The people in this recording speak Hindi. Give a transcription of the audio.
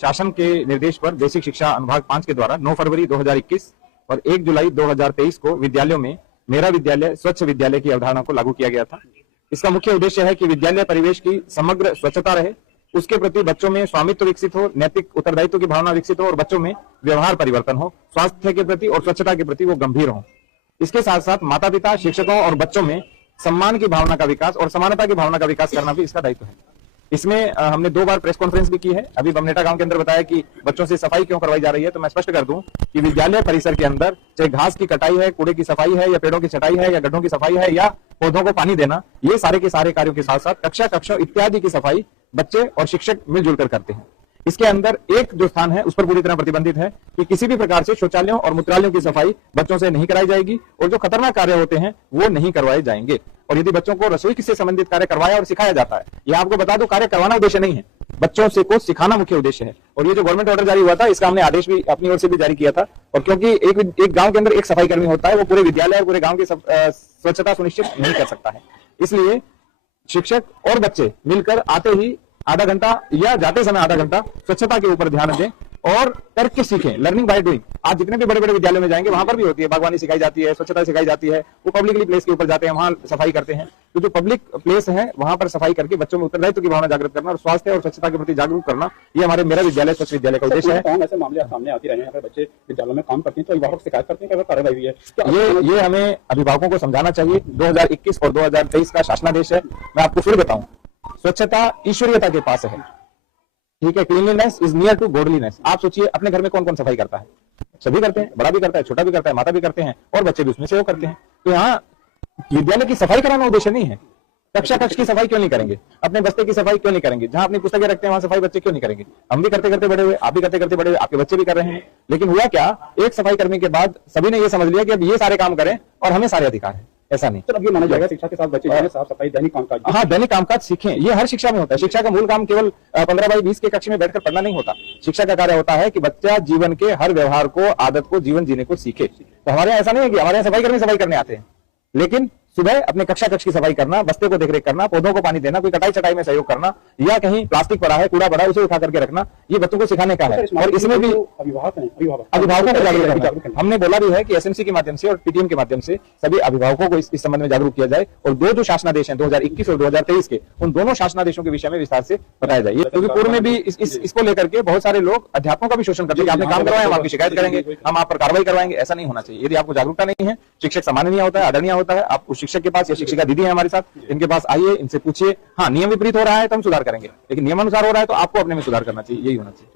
शासन के निर्देश पर बेसिक शिक्षा अनुभाग 5 के द्वारा 9 फरवरी 2021 और 1 जुलाई 2023 को विद्यालयों में मेरा विद्यालय स्वच्छ विद्यालय की अवधारणा को लागू किया गया था। इसका मुख्य उद्देश्य है कि विद्यालय परिवेश की समग्र स्वच्छता रहे, उसके प्रति बच्चों में स्वामित्व विकसित हो, नैतिक उत्तरदायित्व की भावना विकसित हो और बच्चों में व्यवहार परिवर्तन हो, स्वास्थ्य के प्रति और स्वच्छता के प्रति वो गंभीर हो। इसके साथ साथ माता पिता, शिक्षकों और बच्चों में सम्मान की भावना का विकास और समानता की भावना का विकास करना भी इसका दायित्व है। इसमें हमने 2 बार प्रेस कॉन्फ्रेंस भी की है। अभी बमनेटा गांव के अंदर बताया कि बच्चों से सफाई क्यों करवाई जा रही है, तो मैं स्पष्ट कर दूं कि विद्यालय परिसर के अंदर चाहे घास की कटाई है, कूड़े की सफाई है, या पेड़ों की छटाई है, या गड्ढों की सफाई है, या पौधों को पानी देना, ये सारे के सारे कार्यों के साथ साथ कक्षों इत्यादि की सफाई बच्चे और शिक्षक मिलजुल कर करते हैं। इसके अंदर एक जो स्थान है उस पर पूरी तरह प्रतिबंधित है कि किसी भी प्रकार से शौचालयों और मूत्रालयों की सफाई बच्चों से नहीं कराई जाएगी और जो खतरनाक कार्य होते हैं वो नहीं करवाए जाएंगे। और यदि बच्चों को रसोई से संबंधित कार्य करवाया और सिखाया जाता है, यह आपको बता दो कार्य करवाना उद्देश्य नहीं है, बच्चों से को सिखाना मुख्य उद्देश्य है। और ये जो गवर्नमेंट ऑर्डर जारी हुआ था, इसका हमने आदेश भी अपनी ओर से भी जारी किया था। और क्योंकि एक गांव के अंदर एक सफाई कर्मी होता है, वो पूरे विद्यालय और पूरे गांव की स्वच्छता सुनिश्चित नहीं कर सकता है। इसलिए शिक्षक और बच्चे मिलकर आते ही आधा घंटा या जाते समय आधा घंटा स्वच्छता के ऊपर ध्यान दें और करके सीखें। Learning by doing. आज जितने भी बड़े बड़े विद्यालयों में जाएंगे वहां पर भी होती है, बागवानी सिखाई जाती है, स्वच्छता सिखाई जाती है। वो पब्लिकली प्लेस के ऊपर जाते हैं, वहां सफाई करते हैं। तो जो पब्लिक प्लेस है वहां पर सफाई करके बच्चों में उत्तरदायित्व की भावना जागृत करना और स्वास्थ्य और स्वच्छता के प्रति जागरूक करना, ये हमारे मेरा विद्यालय स्वच्छ विद्यालय का उद्देश्य है। ऐसे मामले सामने आते रहे हैं, बच्चे विद्यालयों में काम करते हैं तो अभिभावक शिकायत करते हैं कि कार्रवाई हुई है। ये हमें अभिभावकों को समझाना चाहिए। 2021 और 2023 का शासनादेश है। मैं आपको फिर बताऊं, स्वच्छता ईश्वरीयता के पास है, ठीक है। Cleanliness is near to godliness. आप सोचिए अपने घर में कौन कौन सफाई करता है? सभी करते हैं, बड़ा भी करता है, छोटा भी करता है, माता भी करते हैं और बच्चे भी उसमें सहयोग करते हैं। तो यहाँ विद्यालय की सफाई कराना उद्देश्य नहीं है। कक्ष की सफाई क्यों नहीं करेंगे? अपने बस्ते की सफाई क्यों नहीं करेंगे? जहां अपनी पुस्तकें रखते हैं वहां सफाई बच्चे क्यों नहीं करेंगे? हम भी करते करते बड़े हुए, आप भी करते करते बड़े हुए, आपके बच्चे भी कर रहे हैं। लेकिन हुआ क्या, एक सफाई कर्मी के बाद सभी ने ये समझ लिया कि अब ये सारे काम करें और हमें सारे अधिकार है। ऐसा नहीं। तो अब ये माना जाएगा शिक्षा के साथ बच्चे साफ सफाई दैनिक कामकाज, हाँ, दैनिक कामकाज सीखें। ये हर शिक्षा में होता है। शिक्षा का मूल काम केवल 15/20 के कक्ष में बैठकर पढ़ना नहीं होता। शिक्षा का कार्य होता है कि बच्चा जीवन के हर व्यवहार को, आदत को, जीवन जीने को सीखे। तो हमारे यहाँ ऐसा नहीं है कि हमारे यहाँ सफाई कर्मी सफाई करने आते हैं, लेकिन सुबह अपने कक्ष की सफाई करना, बस्ते को देखरेख करना, पौधों को पानी देना, कोई कटाई चटाई में सहयोग करना, या कहीं प्लास्टिक पड़ा है, कूड़ा पड़ा है, उसे उठा करके रखना, ये बच्चों को सिखाने का है। और इसमें भी अभिभावकों को जागरूक करना। हमने बोला भी है कि एसएमसी के माध्यम से और पीटीएम के माध्यम से सभी अभिभावकों को इस संबंध में जागरूक किया जाए और जो शासनादेश हैं 2021 और 2023 के, उन दोनों शासनादेशों के विषय में विस्तार से बताया जाए। क्योंकि पूर्व में भी इसको लेकर के बहुत सारे लोग अध्यापकों का भी शोषण करते हैं कि आपने काम करवाया, हम आपकी शिकायत करेंगे, हम आप पर कार्रवाई करवाएंगे। ऐसा नहीं होना चाहिए। यदि आपको जागरूकता नहीं है, शिक्षक सम्माननीय होता है, आदरणीय होता है, आप उस शिक्षक के पास या शिक्षिका दीदी है हमारे साथ, इनके पास आइए, इनसे पूछिए। हाँ, नियम विपरीत हो रहा है तो हम सुधार करेंगे, लेकिन नियमानुसार हो रहा है तो आपको अपने में सुधार करना चाहिए। यही होना चाहिए।